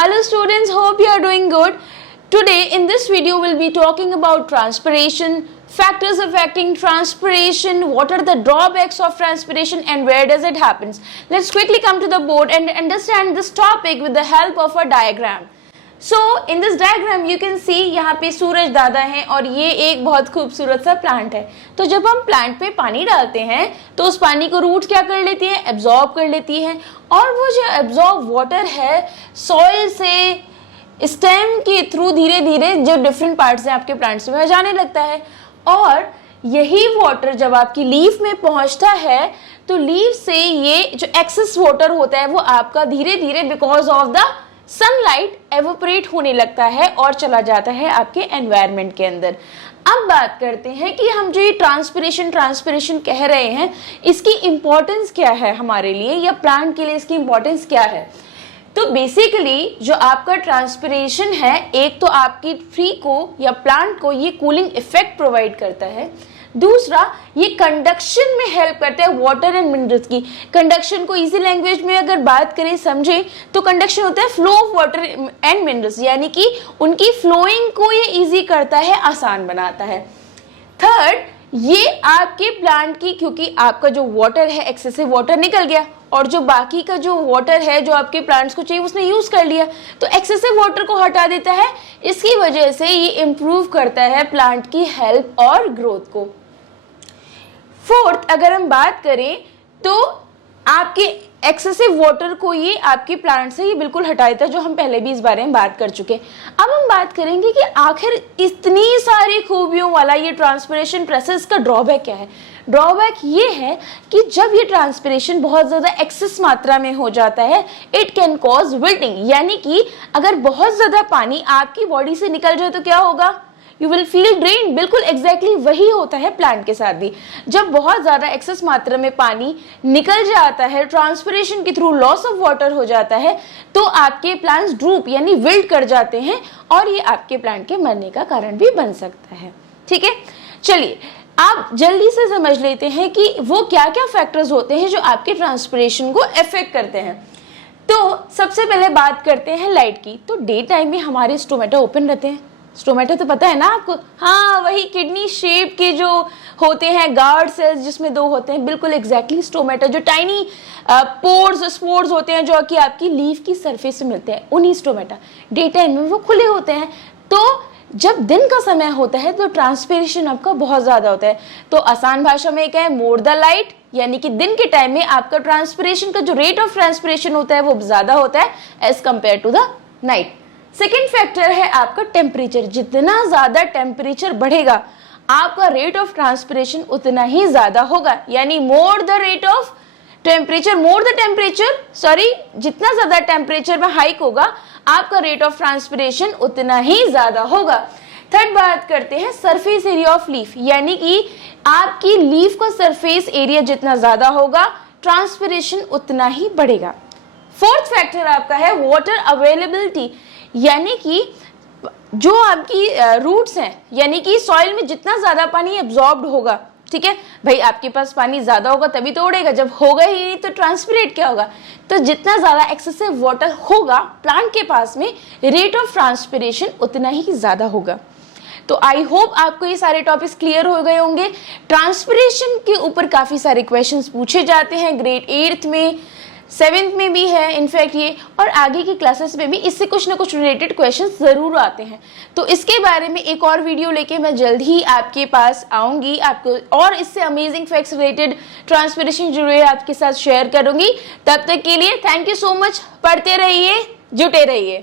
Hello students, hope you are doing good. Today in this video we'll be talking about transpiration, factors affecting transpiration, what are the drawbacks of transpiration and where does it happen. Let's quickly come to the board and understand this topic with the help of a diagram. So in this diagram you can see यहाँ पे सूरज दादा हैं और ये एक बहुत खूबसूरत सा प्लांट है. तो जब हम प्लांट पे पानी डालते हैं तो उस पानी को रूट क्या कर लेती है, एब्जॉर्ब कर लेती है और वो जो एब्जॉर्ब वाटर है सॉइल से स्टेम के थ्रू धीरे धीरे जो डिफरेंट पार्ट्स हैं आपके प्लांट्स में जाने लगता है. और यही वाटर जब आपकी लीफ में पहुंचता है तो लीफ से ये जो एक्सेस वाटर होता है वो आपका धीरे धीरे because of the sunlight evaporate होने लगता है और चला जाता है आपके एनवायरनमेंट के अंदर. अब बात करते हैं कि हम जो ये ट्रांसपिरेशन कह रहे हैं इसकी इंपॉर्टेंस क्या है हमारे लिए या प्लांट के लिए इसकी इंपॉर्टेंस क्या है. तो बेसिकली जो आपका ट्रांसपिरेशन है एक तो आपकी ट्री को या प्लांट को ये कूलिंग इफेक्ट प्रोवाइड करता है. दूसरा ये कंडक्शन में हेल्प करता है वाटर एंड मिनरल्स की. कंडक्शन को इजी लैंग्वेज में अगर बात करें समझें तो कंडक्शन होता है flow of water and minerals, यानी कि उनकी फ्लोइंग को ये इजी करता है, आसान बनाता है. थर्ड, ये आपके प्लांट की, क्योंकि आपका जो वाटर है एक्सेसिव वाटर निकल गया और जो बाकी का जो वाटर है जो आपके प्लांट्स को चाहिए उसने यूज कर लिया तो एक्सेसिव वाटर को हटा देता है. इसकी वजह से ये इंप्रूव करता है प्लांट की हेल्थ और ग्रोथ को. फोर्थ, अगर हम बात करें तो आपके एक्सेसिव वाटर को ये आपके प्लांट से ये बिल्कुल हटा देता है, जो हम पहले भी इस बारे में बात कर चुके हैं. अब हम बात करेंगे कि आखिर इतनी सारी खूबियों वाला ये ट्रांसपिरेशन प्रोसेस का ड्रॉबैक क्या है. ड्रॉबैक ये है कि जब ये ट्रांसपिरेशन बहुत ज़्यादा एक्सेस मात्रा में हो जाता है इट कैन कॉज विल्टिंग, यानी कि अगर बहुत ज़्यादा पानी आपकी बॉडी से निकल जाए तो क्या होगा, यू विल फील ड्रेन. बिल्कुल एग्जैक्टली वही होता है प्लांट के साथ भी. जब बहुत ज्यादा एक्सेस मात्रा में पानी निकल जाता है ट्रांसपिरेशन के थ्रू लॉस ऑफ वाटर हो जाता है तो आपके प्लांट्स ड्रूप यानी विल्ट कर जाते हैं और ये आपके प्लांट के मरने का कारण भी बन सकता है. ठीक है, चलिए आप जल्दी से समझ लेते हैं कि वो क्या क्या फैक्टर्स होते हैं जो आपके ट्रांसपिरेशन को अफेक्ट करते हैं. तो सबसे पहले बात करते हैं लाइट की. तो डे टाइम में हमारे स्टोमेटा ओपन रहते हैं. स्टोमेटा तो पता है ना आपको, हाँ वही किडनी शेप के जो होते हैं गार्ड सेल्स जिसमें दो होते हैं, बिल्कुल एग्जैक्टली स्टोमेटा. जो टाइनी पोर्स स्पोर्स होते हैं जो कि आपकी लीफ की सरफेस से मिलते हैं उन्हीं स्टोमेटा. डे टाइम में वो खुले होते हैं. तो जब दिन का समय होता है तो ट्रांसपिरेशन आपका बहुत ज्यादा होता है. तो आसान भाषा में क्या है, मोर द लाइट, यानी कि दिन के टाइम में आपका ट्रांसपिरेशन का जो रेट ऑफ ट्रांसपिरेशन होता है वो ज्यादा होता है as compared to the night. Second factor है आपका टेम्परेचर. जितना ज्यादा टेम्परेचर बढ़ेगा आपका रेट ऑफ ट्रांसपिरेशन उतना ही ज्यादा होगा, यानी जितना ज्यादा टेम्परेचर में हाइक होगा आपका रेट ऑफ ट्रांसपिरेशन उतना ही ज्यादा होगा. थर्ड बात करते हैं सरफेस एरिया ऑफ लीफ, यानी कि आपकी लीफ का सरफेस एरिया जितना ज्यादा होगा ट्रांसपिरेशन उतना ही बढ़ेगा. फोर्थ फैक्टर आपका है वाटर अवेलेबिलिटी, यानी कि जो आपकी रूट्स हैं, यानी कि सॉइल में जितना ज्यादा पानी एब्जॉर्ब्ड होगा. ठीक है भाई, आपके पास पानी ज्यादा होगा तभी तो उड़ेगा, जब होगा ही नहीं तो ट्रांसपिरेट क्या होगा. तो जितना ज्यादा एक्सेसिव वाटर होगा प्लांट के पास में रेट ऑफ ट्रांसपिरेशन उतना ही ज्यादा होगा. तो आई होप आपको ये सारे टॉपिक्स क्लियर हो गए होंगे. ट्रांसपिरेशन के ऊपर काफी सारे क्वेश्चंस पूछे जाते हैं ग्रेड 8th में, 7th में भी है इनफैक्ट ये, और आगे की क्लासेस में भी इससे कुछ ना कुछ रिलेटेड क्वेश्चंस जरूर आते हैं. तो इसके बारे में एक और वीडियो लेके मैं जल्द ही आपके पास आऊंगी, आपको और इससे अमेजिंग फैक्ट्स रिलेटेड ट्रांसपिरेशन जुड़े आपके साथ शेयर करूंगी. तब तक के लिए थैंक यू सो मच. पढ़ते रहिए, जुटे रहिए.